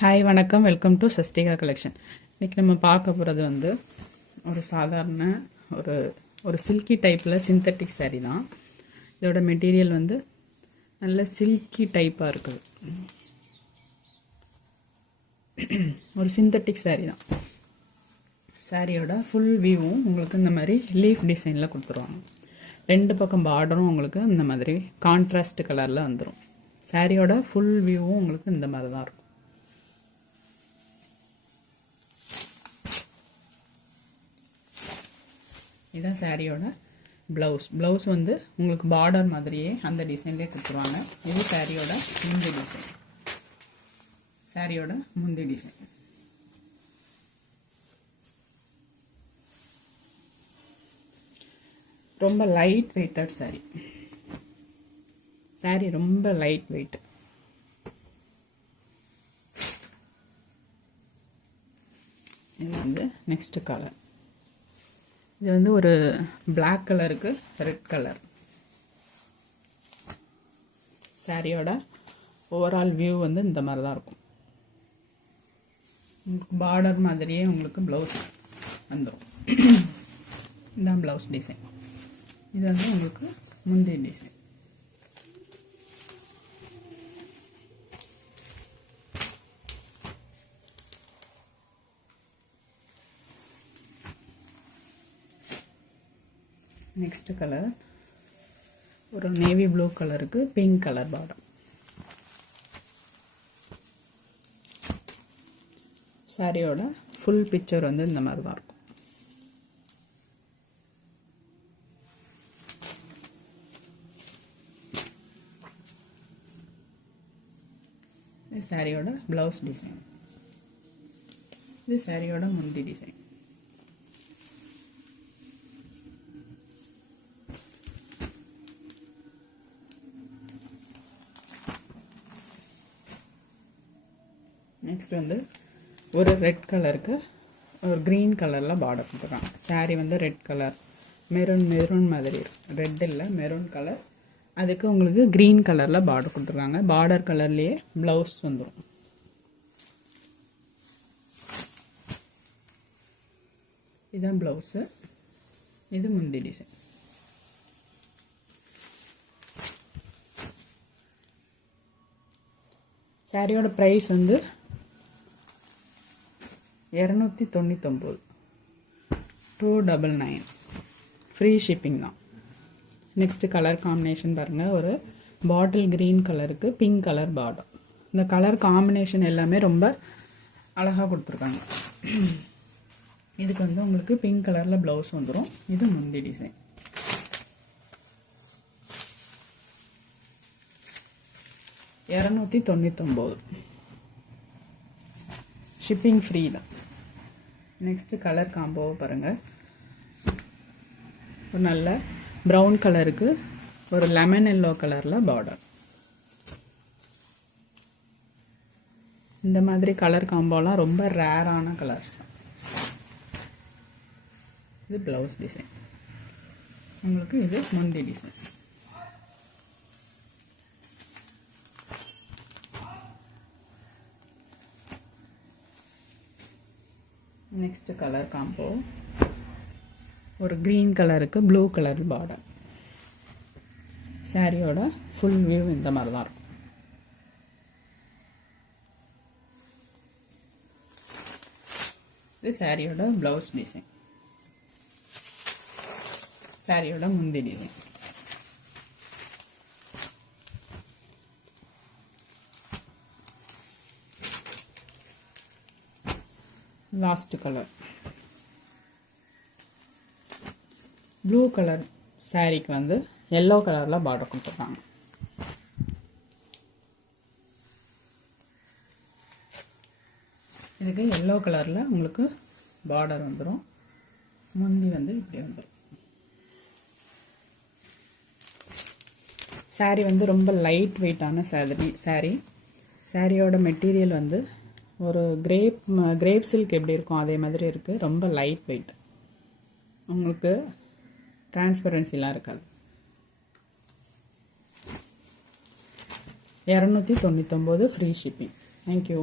Hi வணக்கம், welcome to Sastika collection. இன்றைக்கி நம்ம பார்க்க போகிறது வந்து ஒரு சாதாரண ஒரு சில்கி டைப்பில் சிந்தட்டிக் சாரீ தான். இதோட மெட்டீரியல் வந்து நல்ல சில்கி டைப்பாக இருக்குது. ஒரு சிந்தட்டிக் சாரீ தான். சாரியோட ஃபுல் வியூவும் உங்களுக்கு இந்த மாதிரி லீஃப் டிசைனில் கொடுத்துருவாங்க. ரெண்டு பக்கம் பார்டரும் உங்களுக்கு இந்த மாதிரி கான்ட்ராஸ்ட் கலரில் வந்துடும். சாரியோட ஃபுல் வியூவும் உங்களுக்கு இந்த மாதிரி தான் இருக்கும். இதுதான் சாரியோட ப்ளவுஸ் வந்து உங்களுக்கு பார்டர் மாதிரியே அந்த டிசைன்லேயே கொடுத்துருவாங்க. இது சாரியோட முந்தி டிசைன். சாரியோட முந்தி டிசைன் ரொம்ப லைட் வெயிட்டட் சாரி. சாரி ரொம்ப லைட் வெயிட். இது வந்து நெக்ஸ்ட் கலர். இது வந்து ஒரு பிளாக் கலருக்கு ரெட் கலர். சாரியோட ஓவரால் வியூ வந்து இந்த மாதிரி தான் இருக்கும். உங்களுக்கு பார்டர் மாதிரியே உங்களுக்கு ப்ளவுஸ் வந்துடும். இதுதான் ப்ளவுஸ் டிசைன். இது வந்து உங்களுக்கு முந்தைய டிசைன். நெக்ஸ்ட் கலர் ஒரு நேவி ப்ளூ கலருக்கு பிங்க் கலர் பார்டர். சாரியோட ஃபுல் பிக்சர் வந்து இந்த மாதிரி தான் இருக்கும். சாரியோட ப்ளவுஸ் டிசைன். இது சாரியோட முந்தி டிசைன். நெக்ஸ்ட் வந்து ஒரு ரெட் கலருக்கு ஒரு க்ரீன் கலரில் பார்டர் கொடுத்துருக்காங்க. சாரீ வந்து ரெட் கலர், மெரூன் மாதிரி இருக்கு. ரெட் இல்லை, மெரூன் கலர். அதுக்கு உங்களுக்கு க்ரீன் கலரில் பார்டர் கொடுத்துருக்காங்க. பார்டர் கலர்லேயே ப்ளவுஸ் வந்துடும். இதுதான் ப்ளவுஸு. இது முந்தி டிசைன். சாரியோட ப்ரைஸ் வந்து 299, 299. ஃப்ரீ ஷிப்பிங் தான். நெக்ஸ்ட் கலர் காம்பினேஷன் பாருங்கள். ஒரு பாட்டில் க்ரீன் கலருக்கு பிங்க் கலர் பார்டர். இந்த கலர் காம்பினேஷன் எல்லாமே ரொம்ப அழகாக கொடுத்துருக்காங்க. இதுக்கு வந்து உங்களுக்கு பிங்க் கலரில் ப்ளவுஸ் வந்துடும். இது முந்தி டிசைன். $299. ஷிப்பிங் ஃப்ரீ தான். நெக்ஸ்ட்டு கலர் காம்போவை பாருங்கள். ஒரு நல்ல ப்ரௌன் கலருக்கு ஒரு லெமன் எல்லோ கலரில் பார்டர். இந்த மாதிரி கலர் காம்போலாம் ரொம்ப ரேரான கலர்ஸ் தான். இது ப்ளவுஸ் டிசைன். உங்களுக்கு இது முந்தி டிசைன். நெக்ஸ்ட் கலர் காம்போ ஒரு க்ரீன் கலருக்கு ப்ளூ கலர் பார்டர். சாரியோட ஃபுல் வியூ இந்த மாதிரி தான் இருக்கும். இது சாரியோட ப்ளவுஸ் டிசைன். சாரியோட முந்தி design. Last colour blue colour. சாரிக்கு வந்து எல்லோ கலரில் பார்டர் கொடுத்துருக்காங்க. இதுக்கு எல்லோ கலரில் உங்களுக்கு பார்டர் வந்துடும். முந்தி வந்து இப்படி வந்துடும். சாரி வந்து ரொம்ப லைட் வெயிட்டான சாரி. சாரியோட மெட்டீரியல் வந்து ஒரு கிரேப் சில்க் எப்படி இருக்கும் அதே மாதிரி இருக்குது. ரொம்ப லைட் வெயிட். உங்களுக்கு டிரான்ஸ்பரன்சிலாம் இருக்காது. 299 ஃப்ரீ ஷிப்பிங். தேங்க்யூ.